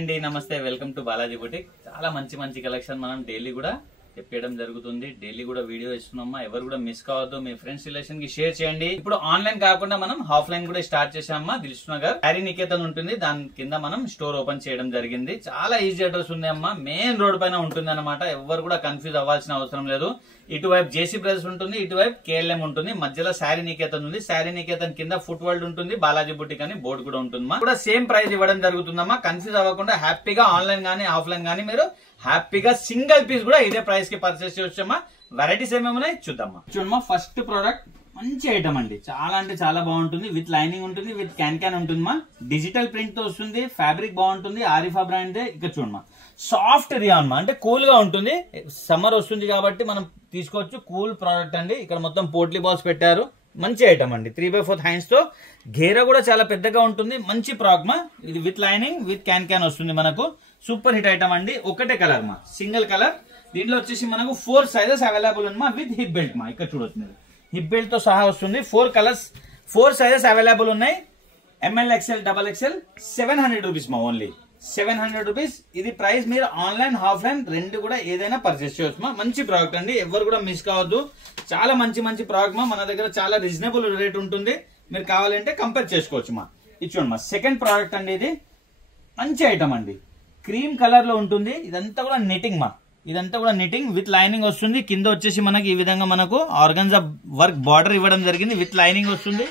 అండి, నమస్తే, welcome to Balaji boutique. చాలా మంచి మంచి కలెక్షన్ మనం డైలీ కూడా చెప్పడం జరుగుతుంది. డైలీ కూడా వీడియో ఇస్తున్నామా, ఎవరు కూడా మిస్ కావద్దు. మీ ఫ్రెండ్స్ రిలేషన్ కి షేర్ చేయండి. ఇప్పుడు ఆన్లైన్ కాకుండా మనం ఆఫ్లైన్ కూడా స్టార్ట్ చేసామా. దిల్సుఖ్నగర్ శారీ నికేతన్ ఉంటుంది, దాని కింద మనం స్టోర్ ఓపెన్ చేయడం జరిగింది. చాలా ఈజీ అడ్రస్ ఉంది అమ్మా, మెయిన్ రోడ్ పైన ఉంటుంది అనమాట. ఎవరు కూడా కన్ఫ్యూజ్ అవ్వాల్సిన అవసరం లేదు. ఇటువైపు జేసీ బ్రదర్స్ ఉంటుంది, ఇటువైపు కేఎల్ఎం ఉంటుంది, మధ్యలో శారీ నికేతన్ ఉంది. శారీ నికేతన్ కింద ఫుట్ వరల్డ్ ఉంటుంది, బాలాజీ బుటిక్ అని బోర్డు కూడా ఉంటుందమ్మా. కూడా సేమ్ ప్రైస్ ఇవ్వడం జరుగుతుందమ్మా. కన్ఫ్యూజ్ అవ్వకుండా హ్యాపీగా ఆన్లైన్ గానీ ఆఫ్లైన్ గానీ మీరు హ్యాపీగా సింగిల్ పీస్ కూడా ఇదే ప్రైస్ కి పర్చేస్ చేయొచ్చమ్మా. వెరైటీస్ ఏమేమి ఉన్నాయి చూద్దామా. చూడమ్మా, ఫస్ట్ ప్రోడక్ట్ మంచి ఐటమ్ అండి, చాలా అంటే చాలా బాగుంటుంది. విత్ లైనింగ్ ఉంటుంది, విత్ క్యాన్ ఉంటుందమ్మా. డిజిటల్ ప్రింట్ తో వస్తుంది, ఫ్యాబ్రిక్ బాగుంటుంది, ఆరిఫా బ్రాండ్. ఇక్కడ చూడమ్మా, సాఫ్ట్ రియాన్ అంటే కూల్ గా ఉంటుంది. సమ్మర్ వస్తుంది కాబట్టి మనం తీసుకోవచ్చు. కూల్ ప్రోడక్ట్ అండి. ఇక్కడ మొత్తం పోట్లీ బాల్స్ పెట్టారు. మంచి ఐటమ్ అండి. 3/4 హ్యాండ్స్ తో ఘేరా కూడా చాలా పెద్దగా ఉంటుంది. మంచి ప్రాగ్మా. ఇది విత్ లైనింగ్ విత్ క్యాన్ వస్తుంది మనకు. సూపర్ హిట్ ఐటమ్ అండి. ఒకటే కలర్ మా, సింగిల్ కలర్. దీంట్లో వచ్చేసి మనకు 4 సైజెస్ అవైలబుల్ ఉంది మా, విత్ హిప్ బెల్ట్ మా. ఇక్కడ చూడొచ్చు, హిప్ బెల్ట్ తో సహా వస్తుంది. 4 కలర్స్, 4 సైజెస్ అవైలబుల్ ఉన్నాయి. ML, XL, XXL 700 రూపీస్ మా, ఓన్లీ 700 రూపీస్. ఇది ప్రైస్ మీరు ఆన్లైన్ ఆఫ్లైన్ రెండు కూడా ఏదైనా పర్చేస్ చేయవచ్చు మా. మంచి ప్రోడక్ట్ అండి, ఎవరు కూడా మిస్ కావద్దు. చాలా మంచి మంచి ప్రోడక్ట్ మా. మన దగ్గర చాలా రీజనబుల్ రేట్ ఉంటుంది. మీరు కావాలంటే కంపేర్ చేసుకోవచ్చు మా. ఇది చూడండి మా, సెకండ్ ప్రోడక్ట్ అండి. ఇది మంచి ఐటమ్ అండి, క్రీమ్ కలర్ లో ఉంటుంది. ఇదంతా కూడా నిట్టింగ్ మా, ఇదంతా కూడా నిట్టింగ్ విత్ లైనింగ్ వస్తుంది. కింద వచ్చేసి మనకి ఈ విధంగా మనకు ఆర్గన్జా వర్క్ బార్డర్ ఇవ్వడం జరిగింది, విత్ లైనింగ్ వస్తుంది.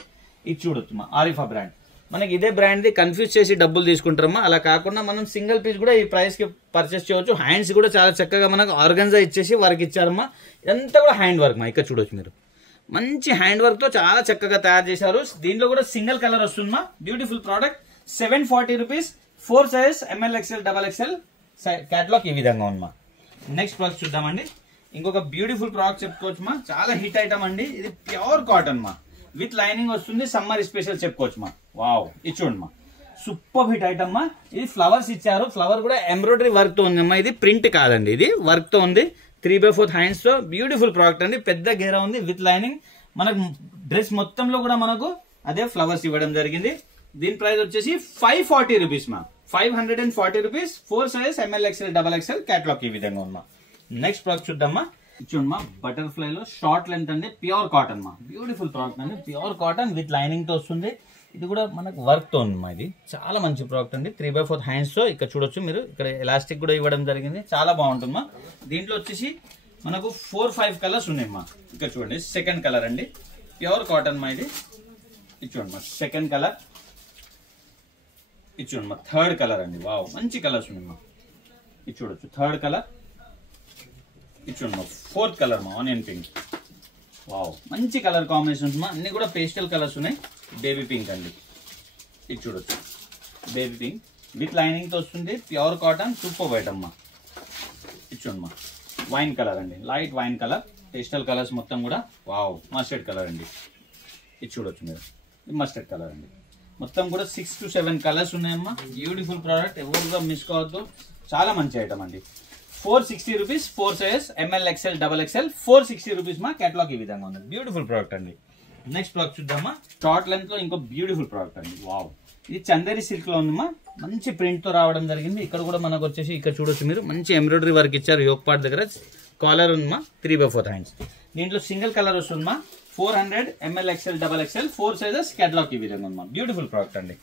ఇది చూడొచ్చు మా, ఆరిఫా బ్రాండ్. మనకి ఇదే బ్రాండ్ ది కన్ఫ్యూజ్ చేసి డబ్బులు తీసుకుంటారమ్మా. అలా కాకుండా మనం సింగిల్ పీస్ కూడా ఈ ప్రైస్ కి పర్చేస్ చేయవచ్చు. హ్యాండ్స్ కూడా చాలా చక్కగా మనకు ఆర్గన్జా ఇచ్చేసి వర్క్ ఇచ్చారమ్మా. ఇదంతా కూడా హ్యాండ్ వర్క్ మా. ఇక్కడ చూడొచ్చు మీరు, మంచి హ్యాండ్ వర్క్ తో చాలా చక్కగా తయారు చేశారు. దీంట్లో కూడా సింగిల్ కలర్ వస్తుంది మా. Beautiful product. 740 rupees. 4 sizes ML, XL, XXL catalogue ఈ విధంగా ఉంది మా. నెక్స్ట్ ప్రోడక్ట్ చూద్దామండి. ఇంకొక బ్యూటిఫుల్ ప్రోడక్ట్ చెప్పుకోవచ్చు మా. చాలా హిట్ ఐటమ్ అండి. ఇది ప్యూర్ కాటన్ మా, విత్ లైనింగ్ వస్తుంది. సమ్మర్ స్పెషల్ చెప్పుకోవచ్చు మా. వావ్, ఇది చూడండి మా, సూపర్ హిట్ ఐటమ్ మా. ఇది ఫ్లవర్స్ ఇచ్చారు. ఫ్లవర్ కూడా ఎంబ్రాయిడరీ వర్క్ తో ఉంది అమ్మా. ఇది ప్రింట్ కాదండి, ఇది వర్క్ తో ఉంది. 3/4 హ్యాండ్స్ తో బ్యూటిఫుల్ ప్రోడక్ట్ అండి. పెద్ద గేరా ఉంది, విత్ లైనింగ్. మనకు డ్రెస్ మొత్తంలో కూడా మనకు అదే ఫ్లవర్స్ ఇవ్వడం జరిగింది. దీని ప్రైస్ వచ్చేసి 540 రూపీస్ మా. 540 rupees. 4 size ML, XL, XXL catalogue ఈ విధంగా ఉందా. నెక్స్ట్ ప్రోడక్ట్ చూద్దామా. చూడమ్మా, బటర్ఫ్లై లో షార్ట్ లెంత్ అండి, ప్యూర్ కాటన్ మా. బ్యూటిఫుల్ ప్రోడక్ట్ అండి, ప్యూర్ కాటన్ విత్ లైనింగ్ తో వస్తుంది. ఇది కూడా మనకు వర్క్ తో ఉంది మా. ఇది చాలా మంచి ప్రోడక్ట్ అండి. 3/4 హ్యాండ్స్ తో ఇక్కడ చూడొచ్చు మీరు. ఇక్కడ ఎలాస్టిక్ కూడా ఇవ్వడం జరిగింది. చాలా బాగుంటుంది మా. దీంట్లో వచ్చేసి మనకు 4-5 కలర్స్ ఉన్నాయి మా. ఇక్కడ చూడండి, సెకండ్ కలర్ అండి, ప్యూర్ కాటన్ మా. ఇది చూడండి మా, సెకండ్ కలర్. ఇది చూడండి మా, థర్డ్ కలర్ అండి. వావ్, మంచి కలర్స్ ఉన్నాయి మా. ఇది చూడొచ్చు, థర్డ్ కలర్. ఇది చూడండి మా, ఫోర్త్ కలర్ మా, ఆనియన్ పింక్. వావ్, మంచి కలర్ కాంబినేషన్స్ మా. అన్ని కూడా పేస్టల్ కలర్స్ ఉన్నాయి. బేబీ పింక్ అండి. ఇది చూడొచ్చు, బేబీ పింక్ విత్ లైనింగ్ తో వస్తుంది. ప్యూర్ కాటన్, సూపర్ వైట్ అమ్మా. ఇది చూడండి మా, వైన్ కలర్ అండి, light wine colour. Pastel colours మొత్తం కూడా. వావ్, మస్టర్డ్ కలర్ అండి. ఇది చూడొచ్చు మీరు, ఇది మస్టర్డ్ కలర్ అండి. మొత్తం కూడా 6 to 7 కలర్స్ ఉన్నాయమ్మా. బ్యూటిఫుల్ ప్రోడక్ట్, ఎవరుగా మిస్ కావద్దు. చాలా మంచి ఐటమ్ అండి. 460 rupees. 4 sizes ML, XL, XXL 460 rupees మా. కేటలాగ్ ఈ విధంగా ఉంది. బ్యూటిఫుల్ ప్రోడక్ట్ అండి. నెక్స్ట్ ప్రోడక్ట్ చూద్దామా. షార్ట్ లెంత్ లో ఇంకో బ్యూటిఫుల్ ప్రోడక్ట్ అండి. వావ్, ఇది చందేరి సిల్క్ లో ఉందమ్మా. మంచి ప్రింట్ తో రావడం జరిగింది. ఇక్కడ కూడా మనకు వచ్చేసి ఇక్కడ చూడొచ్చు మీరు, మంచి ఎంబ్రాయిడరీ వర్క్ ఇచ్చారు. యోక్ పార్ట్ దగ్గర కాలర్ ఉందమ్మా. 3/4 హ్యాండ్స్. దీంట్లో సింగిల్ కలర్ వస్తుందమ్మా. 400 ML, XL, XXL 4 sizes catalogue ఈ విధంగా ఉందమ్మా. బ్యూటిఫుల్ ప్రోడక్ట్ అండి.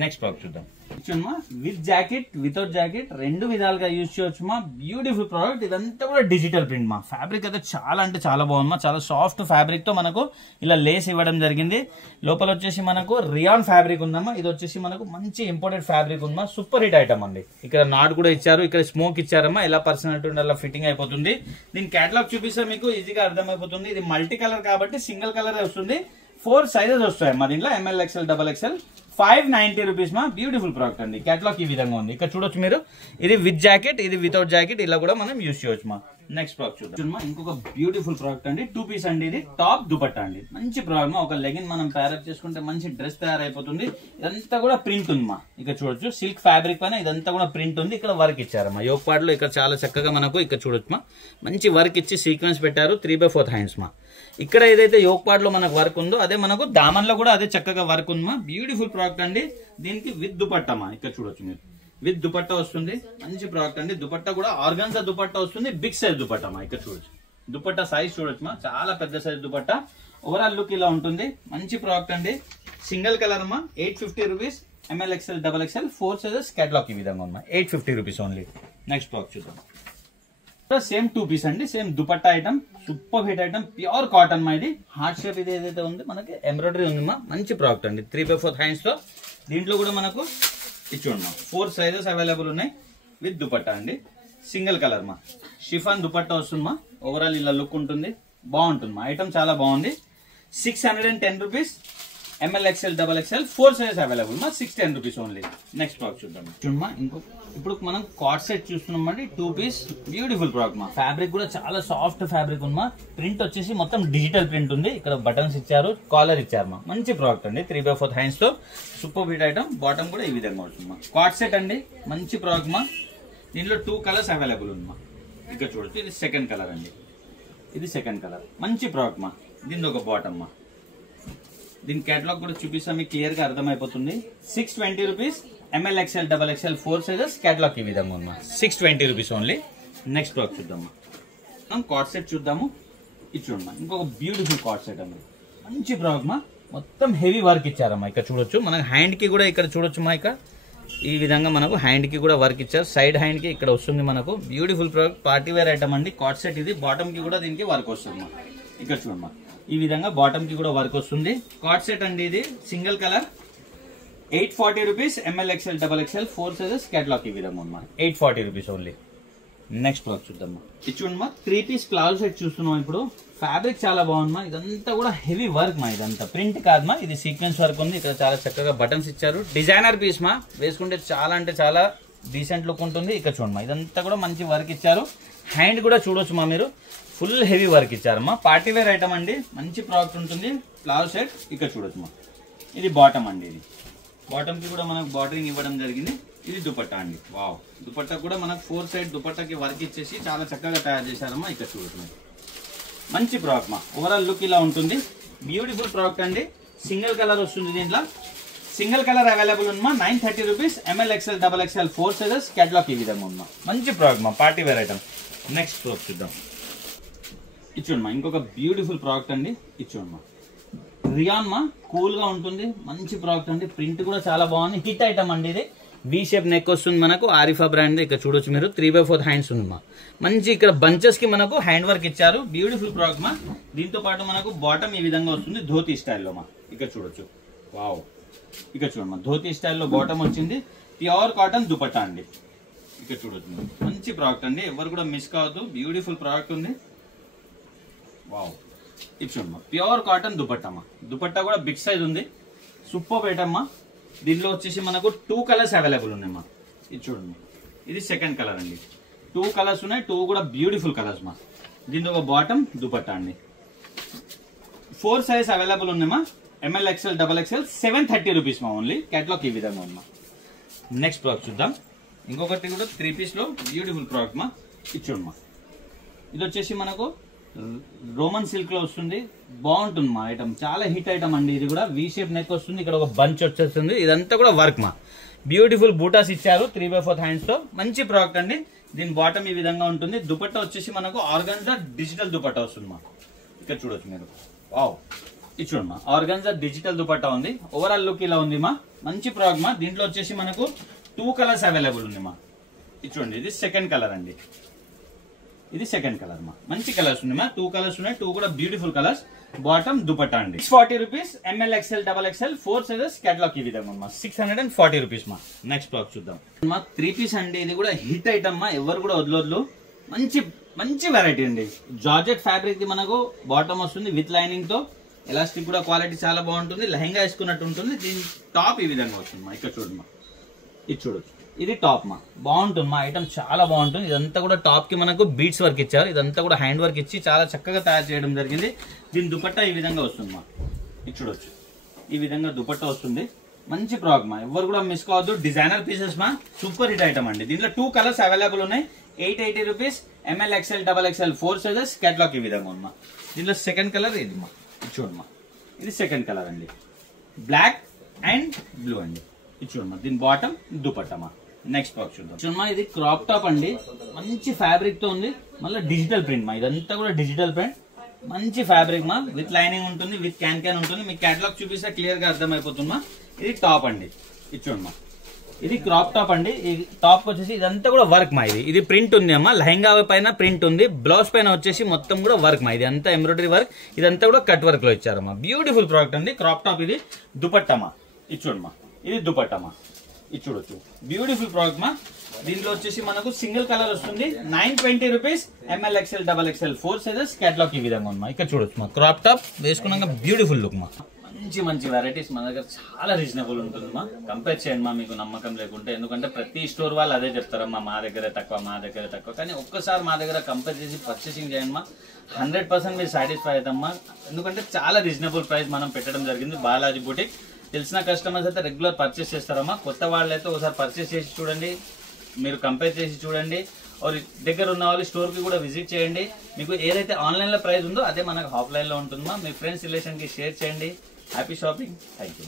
నెక్స్ట్ ప్రోడక్ట్ చూద్దాం. చూడమ్మా, విత్ జాకెట్, వితౌట్ జాకెట్ రెండు విధాలుగా యూజ్ చేయొచ్చు మా. Beautiful product. ఇదంతా కూడా డిజిటల్ ప్రింట్ మా. ఫ్యాబ్రిక్ అయితే చాలా అంటే చాలా బాగుంది. చాలా సాఫ్ట్ ఫ్యాబ్రిక్ తో మనకు ఇలా లేస్ ఇవ్వడం జరిగింది. లోపల వచ్చేసి మనకు రియాన్ ఫ్యాబ్రిక్ ఉందమ్మా. ఇది వచ్చేసి మనకు మంచి ఇంపోర్టెడ్ ఫ్యాబ్రిక్ ఉందమ్మా. సూపర్ హిట్ ఐటమ్ అండి. ఇక్కడ నాట్ కూడా ఇచ్చారు, ఇక్కడ స్మోక్ ఇచ్చారమ్మా. ఎలా పర్సనాలిటీ ఉంటే అలా ఫిట్టింగ్ అయిపోతుంది. దీని కేటలాగ్ చూపిస్తే మీకు ఈజీగా అర్థమైపోతుంది. ఇది మల్టీ కలర్ కాబట్టి సింగిల్ కలర్ వస్తుంది. 4 సైజెస్ వస్తాయి మా దీంట్లో. ML, XL, XXL 590 రూపీస్ మా. బ్యూటిఫుల్ ప్రోడక్ట్ అండి. కేటలాగ్ ఈ విధంగా ఉంది. ఇక్కడ చూడొచ్చు మీరు, ఇది విత్ జాకెట్, ఇది వితౌట్ జాకెట్. ఇలా కూడా మనం యూజ్ చేయొచ్చు మా. నెక్స్ట్ ప్రోడక్ట్ చూద్దాం. ఇంకొక బ్యూటిఫుల్ ప్రోడక్ట్ అండి. 2 పీస్ అండి. ఇది టాప్ దుపట్టా అండి. మంచి ప్రోడక్ట్. ఒక లెగిన్ మనం ప్యారప్ చేసుకుంటే మంచి డ్రెస్ తయారైపోతుంది. ఇదంతా కూడా ప్రింట్ ఉంది మా. ఇక్కడ చూడొచ్చు, సిల్క్ ఫ్యాబ్రిక్ పైన ఇదంతా కూడా ప్రింట్ ఉంది. ఇక్కడ వర్క్ ఇచ్చారమ్మా. యోక్ పార్ట్ లో ఇక్కడ చాలా చక్కగా మనకు ఇక్కడ చూడొచ్చు మా, మంచి వర్క్ ఇచ్చి సీక్వెన్స్ పెట్టారు. 3/4 హ్యాండ్స్ మా. ఇక్కడ ఏదైతే యోక్ పార్ట్ లో మనకు వర్క్ ఉందో అదే మనకు దామన్ లో కూడా అదే చక్కగా వర్క్ ఉందమ్మా. బ్యూటిఫుల్ ప్రోడక్ట్ అండి. దీనికి విత్ దుపట్టా మా. ఇక్కడ చూడొచ్చు మీరు, విత్ దుపట్టా వస్తుంది. మంచి ప్రోడక్ట్ అండి. దుపట్టా కూడా ఆర్గాన్జా దుపట్టా వస్తుంది. బిగ్ సైజ్ దుపట్టా మా ఇక్కడ చూడొచ్చు. దుపట్టా సైజ్ చూడొచ్చు మా, చాలా పెద్ద సైజ్ దుపట్టా. ఓవరాల్ లుక్ ఇలా ఉంటుంది. మంచి ప్రోడక్ట్ అండి. సింగిల్ కలర్ మా, 850 rupees. ML XL XXL 4 sizes catalogue ఈ విధంగా ఉంది. 850 రూపీస్ ఓన్లీ. నెక్స్ట్ ప్రోడక్ట్ చూద్దాం. సేమ్ 2 పీస్ అండి. Same dupatta item, super hit item, pure cotton మా. ఇది హార్ట్ షేప్ ఇది ఏదైతే ఉంది మనకి ఎంబ్రాయిడరీ ఉంది మా. మంచి ప్రోడక్ట్ అండి. 3/4 హ్యాండ్స్ తో. దీంట్లో కూడా మనకు ఇచ్చుండి 4 సైజెస్ అవైలబుల్ ఉన్నాయి విత్ దుపట్టా అండి. సింగిల్ కలర్ మా, షిఫాన్ దుపట్టా వస్తుంది మా. ఓవరాల్ ఇలా లుక్ ఉంటుంది, బాగుంటుంది మా. ఐటమ్ చాలా బాగుంది. 610 rupees. ML XL XXL 4 sizes available మా. 610 రూపీస్ ఓన్లీ. నెక్స్ట్ ప్రోడక్ట్ చూద్దాం చూడమ్మా. ఇప్పుడు మనం కార్డ్ సెట్ చూస్తున్నాం అండి. 2 పీస్ బ్యూటిఫుల్ ప్రోడక్ట్ మా. ఫ్యాబ్రిక్ కూడా చాలా సాఫ్ట్ ఫ్యాబ్రిక్ ఉంది మా. ప్రింట్ వచ్చేసి మొత్తం డిజిటల్ ప్రింట్ ఉంది. ఇక్కడ బటన్స్ ఇచ్చారు, కాలర్ ఇచ్చారు మా. మంచి ప్రోడక్ట్ అండి. 3/4 హ్యాండ్స్ తో సూపర్ హిట్ ఐటమ్. బాటమ్ కూడా ఈ విధంగా వస్తుంది మా. కార్డ్ సెట్ అండి. మంచి ప్రోడక్ట్ మా. దీనిలో 2 కలర్స్ అవైలబుల్ ఉంది మా. ఇక్కడ చూడొచ్చు. ఇది సెకండ్ కలర్ అండి. ఇది సెకండ్ కలర్. మంచి ప్రోడక్ట్ మా. దీనిలో ఒక బాటమ్ మా. దీని కేటలాగ్ కూడా చూపిస్తాం, మీకు క్లియర్ గా అర్థమైపోతుంది. 620 rupees. ML XL XXL 4 sizes catalogue ఈ విధంగా ఉంది. 620 రూపీస్ ఓన్లీ. నెక్స్ట్ ప్రోడక్ట్ చూద్దాం. మనం కార్డ్ సెట్ చూద్దాము. ఇది చూడమ్మా, ఇంకొక బ్యూటిఫుల్ కార్డ్ సెట్ అండి. మంచి ప్రోడక్ట్ మా. మొత్తం హెవీ వర్క్ ఇచ్చారమ్మా. ఇక్కడ చూడొచ్చు. మనకు హ్యాండ్ కి కూడా ఇక్కడ చూడొచ్చు మా. ఇక ఈ విధంగా మనకు హ్యాండ్ కి కూడా వర్క్ ఇచ్చారు. సైడ్ హ్యాండ్ కి ఇక్కడ వస్తుంది మనకు. Beautiful product, party wear item అండి. కార్డ్ సెట్ ఇది. బాటమ్ కి కూడా దీనికి వర్క్ వస్తుంది. ఇక్కడ చూడమ్మా, ఈ విధంగా బాటమ్ కి కూడా వర్క్ వస్తుంది. కార్డ్ సెట్ అండి. ఇది single colour. 840 rupees. ML XL XXL 4 sizes catalogue ఈ విధంగా ఉంది. 840 రూపీస్ ఓన్లీ. నెక్స్ట్ ప్రోడక్ట్ చూద్దాం. ఇది చూడమ్మా, 3 పీస్ ప్లాజో సెట్ చూస్తున్నాం ఇప్పుడు. ఫ్యాబ్రిక్ చాలా బాగుంది మా. ఇదంతా కూడా హెవీ వర్క్ మా. ఇదంతా ప్రింట్ కాదు మా, ఇది సీక్వెన్స్ వర్క్ ఉంది. ఇక్కడ చాలా చక్కగా బటన్స్ ఇచ్చారు. డిజైనర్ పీస్ మా. వేసుకుంటే చాలా అంటే చాలా డీసెంట్ లుక్ ఉంటుంది. ఇక్కడ చూడమ్మా, ఇదంతా కూడా మంచి వర్క్ ఇచ్చారు. హ్యాండ్ కూడా చూడొచ్చు మా మీరు. ఫుల్ హెవీ వర్క్ ఇచ్చారమ్మా. పార్టీ వేర్ ఐటమ్ అండి. మంచి ప్రోడక్ట్ ఉంటుంది. ప్లాజో సెట్ ఇక్కడ చూడొచ్చు మా. ఇది బాటమ్ అండి. ఇది బాటమ్ కి కూడా మనకు బార్డరింగ్ ఇవ్వడం జరిగింది. ఇది దుపట్టా అండి. వావ్, దుపట్టా కూడా మనకు 4 సైడ్ దుపట్టాకి వర్క్ ఇచ్చేసి చాలా చక్కగా తయారు చేశారమ్మా. ఇక్కడ చూడొచ్చు. మంచి ప్రోడక్ట్ మా. ఓవరాల్ లుక్ ఇలా ఉంటుంది. బ్యూటిఫుల్ ప్రోడక్ట్ అండి. సింగిల్ కలర్ వస్తుంది. దీంట్లో సింగిల్ కలర్ అవైలబుల్ ఉందమ్మా. 930 rupees. ML XL XXL 4 sizes catalogue ఈ విధంగా ఉందమ్మా. మంచి ప్రోడక్ట్ మా, party wear item. Next product చూద్దాం. ఇచ్చుండమ్మా, ఇంకొక బ్యూటిఫుల్ ప్రోడక్ట్ అండి. ఇచ్చుండమ్మా, రియాన్ మా. కూల్ గా ఉంటుంది. మంచి ప్రోడక్ట్ అండి. ప్రింట్ కూడా చాలా బాగుంది. హిట్ ఐటమ్ అండి. ఇది వి షేప్ నెక్ వస్తుంది మనకు. ఆరిఫా బ్రాండ్. ఇక్కడ చూడొచ్చు మీరు. 3/4 హ్యాండ్స్ ఉంది మా. మంచి ఇక్కడ బంచెస్ కి మనకు హ్యాండ్ వర్క్ ఇచ్చారు. బ్యూటిఫుల్ ప్రోడక్ట్ మా. దీంతో పాటు మనకు బాటమ్ ఈ విధంగా వస్తుంది. ధోతి స్టైల్లో మా. ఇక్కడ చూడొచ్చు. వావ్, ఇక్కడ చూడమ్మా, ధోతి స్టైల్లో బాటమ్ వచ్చింది. ప్యూర్ కాటన్ దుపట్టా అండి. ఇక్కడ చూడొచ్చు. మంచి ప్రోడక్ట్ అండి. ఎవరు కూడా మిస్ కావద్దు. బ్యూటిఫుల్ ప్రోడక్ట్ ఉంది. వావ్, ఇది చూడమ్మా, ప్యూర్ కాటన్ దుపట్టమ్మా. దుపట్టా కూడా బిగ్ సైజ్ ఉంది. సూపర్ ఐటమ్మా. దీనిలో వచ్చేసి మనకు 2 కలర్స్ అవైలబుల్ ఉన్నాయమ్మా. ఇది చూడండి. ఇది సెకండ్ కలర్ అండి. 2 కలర్స్ ఉన్నాయి. 2 కూడా బ్యూటిఫుల్ కలర్స్ మా. దీంట్లో ఒక బాటమ్ దుపట్టా అండి. 4 సైజ్ అవైలబుల్ ఉన్నాయమ్మా. ML XL XXL 730 రూపీస్ మా ఓన్లీ. కేటలాగ్ ఈ విధంగా ఉందమ్మా. నెక్స్ట్ ప్రోడక్ట్ చూద్దాం. ఇంకొకటి కూడా 3 పీస్ లో బ్యూటిఫుల్ ప్రోడక్ట్ మా. ఇది చూడమ్మా, ఇది వచ్చేసి మనకు రోమన్ సిల్క్ లో వస్తుంది. బాగుంటుంది మా ఐటమ్. చాలా హిట్ ఐటమ్ అండి. ఇది కూడా వి షేప్ నెక్ వస్తుంది. ఇక్కడ ఒక బంచ్ వచ్చేస్తుంది. ఇదంతా కూడా వర్క్ మా. బ్యూటిఫుల్ బూటాస్ ఇచ్చారు. 3/4 హ్యాండ్స్ తో. మంచి ప్రోడక్ట్ అండి. దీని బాటమ్ ఈ విధంగా ఉంటుంది. దుపట్టా వచ్చేసి మనకు ఆర్గాన్జా డిజిటల్ దుపట్టా వస్తుంది మా. ఇక్కడ చూడొచ్చు మీరు. వావ్, ఇది చూడమ్మా, ఆర్గాన్జా డిజిటల్ దుపట్టా ఉంది. ఓవరాల్ లుక్ ఇలా ఉంది మా. మంచి ప్రోడక్ట్ మా. దీంట్లో వచ్చేసి మనకు 2 కలర్స్ అవైలబుల్ ఉంది మా. ఇది చూడండి. ఇది సెకండ్ కలర్ అండి. ఇది సెకండ్ కలర్ మా. మంచి కలర్స్ ఉన్నాయి మా. 2 కలర్స్ ఉన్నాయి. 2 కూడా బ్యూటిఫుల్ కలర్స్. బాటమ్ దుపట్టా అండి. 640 rupees. ML XL XXL 4 sizes catalogue ఈ విధంగా మా. 640 రూపీస్ మా. నెక్స్ట్ ప్రోడక్ట్ చూద్దాం. మా 3 పీస్ అండి. ఇది కూడా హిట్ ఐటమ్ మా. ఎవరు కూడా వదలొద్దు. మంచి మంచి వెరైటీ అండి. జార్జెట్ ఫ్యాబ్రిక్ ది మనకు బాటమ్ వస్తుంది విత్ లైనింగ్ తో. ఎలాస్టిక్ కూడా క్వాలిటీ చాలా బాగుంటుంది. లెహంగా వేసుకున్నట్టు ఉంటుంది. దీని టాప్ ఈ విధంగా వస్తుంది మా. ఇక్కడ చూడమ్మా, ఇది చూడొచ్చు. ఇది టాప్ మా. బాగుంటుంది మా. ఐటమ్ చాలా బాగుంటుంది. ఇదంతా కూడా టాప్ కి మనకు బీట్స్ వర్క్ ఇచ్చారు. ఇదంతా కూడా హ్యాండ్ వర్క్ ఇచ్చి చాలా చక్కగా తయారు చేయడం జరిగింది. దీని దుపట్టా ఈ విధంగా వస్తుంది మా. ఇది చూడొచ్చు. ఈ విధంగా దుపట్టా వస్తుంది. మంచి ప్రోడక్ట్ మా. ఎవరు కూడా మిస్ కావద్దు. డిజైనర్ పీసెస్ మా. సూపర్ హిట్ ఐటమ్ అండి. దీంట్లో 2 కలర్స్ అవైలబుల్ ఉన్నాయి. 880 rupees. ML XL XXL 4 sizes catalogue ఈ విధంగా ఉంది మా. దీంట్లో సెకండ్ కలర్ ఇది మా. ఇది చూడమ్మా, ఇది సెకండ్ కలర్ అండి. బ్లాక్ అండ్ బ్లూ అండి. ఇది చూడమ్మా, దీని బాటమ్ దుపట్టా మా. నెక్స్ట్ బాక్స్ చూద్దాం. చూడమ్మా ఇది క్రాప్ టాప్ అండి, మంచి ఫ్యాబ్రిక్ తో ఉంది, మళ్ళీ డిజిటల్ ప్రింట్ మా, ఇదంతా కూడా డిజిటల్ ప్రింట్, మంచి ఫ్యాబ్రిక్ మా, విత్ లైనింగ్ ఉంటుంది, విత్ క్యాన్ ఉంటుంది. మీకు కేటలాగ్ చూపిస్తే క్లియర్ గా అర్థమైపోతుందమ్మా. ఇది టాప్ అండి, ఇది చూడమ్మా, ఇది క్రాప్ టాప్ అండి. ఈ టాప్ వచ్చేసి ఇదంతా కూడా వర్క్ మా, ఇది ప్రింట్ ఉంది అమ్మా, లెహంగా పైన ప్రింట్ ఉంది, బ్లౌజ్ పైన వచ్చేసి మొత్తం కూడా వర్క్ మా, ఇది అంతా ఎంబ్రాయిడరీ వర్క్, ఇదంతా కూడా కట్ వర్క్ లో ఇచ్చారమ్మా. బ్యూటిఫుల్ ప్రోడక్ట్ అండి, క్రాప్ టాప్. ఇది దుపట్టమ్మా, ఇది చూడమ్మా, ఇది దుపట్టమ్మా, ఇది చూడొచ్చు, బ్యూటిఫుల్ ప్రోడక్ట్ మా. దీంట్లో వచ్చేసి మనకు సింగిల్ కలర్ వస్తుంది, 920 rupees, ML XL XXL 4 sizes. Catalogue ఈ విధంగా ఉంది, ఇక్కడ చూడొచ్చు మా. క్రాప్ టాప్ వేసుకున్నాక బ్యూటిఫుల్ లుక్ మా. మంచి వెరైటీస్ మన దగ్గర చాలా రీజనబుల్ ఉంటుంది మా. కంపేర్ చేయండి మా, మీకు నమ్మకం లేకుంటే, ఎందుకంటే ప్రతి స్టోర్ వాళ్ళు అదే చెప్తారమ్మా, మా దగ్గర తక్కువ, మా దగ్గర తక్కువ. కానీ ఒక్కసారి మా దగ్గర కంపేర్ చేసి పర్చేసింగ్ చేయండి మా, 100% మీరు సాటిస్ఫై అవుతామ్మా. ఎందుకంటే చాలా రీజనబుల్ ప్రైస్ మనం పెట్టడం జరిగింది. బాలాజీ బుటిక్ తెలిసిన కస్టమర్స్ అయితే రెగ్యులర్ పర్చేస్ చేస్తారమ్మా. కొత్త వాళ్ళు అయితే ఒకసారి పర్చేస్ చేసి చూడండి, మీరు కంపేర్ చేసి చూడండి. దగ్గర ఉన్న వాళ్ళు స్టోర్ కి కూడా విజిట్ చేయండి. మీకు ఏదైతే ఆన్లైన్ లో ప్రైస్ ఉందో అదే మనకు ఆఫ్లైన్ లో ఉంటుందో. మీ ఫ్రెండ్స్ రిలేషన్ కి షేర్ చేయండి. Happy shopping. Thank you.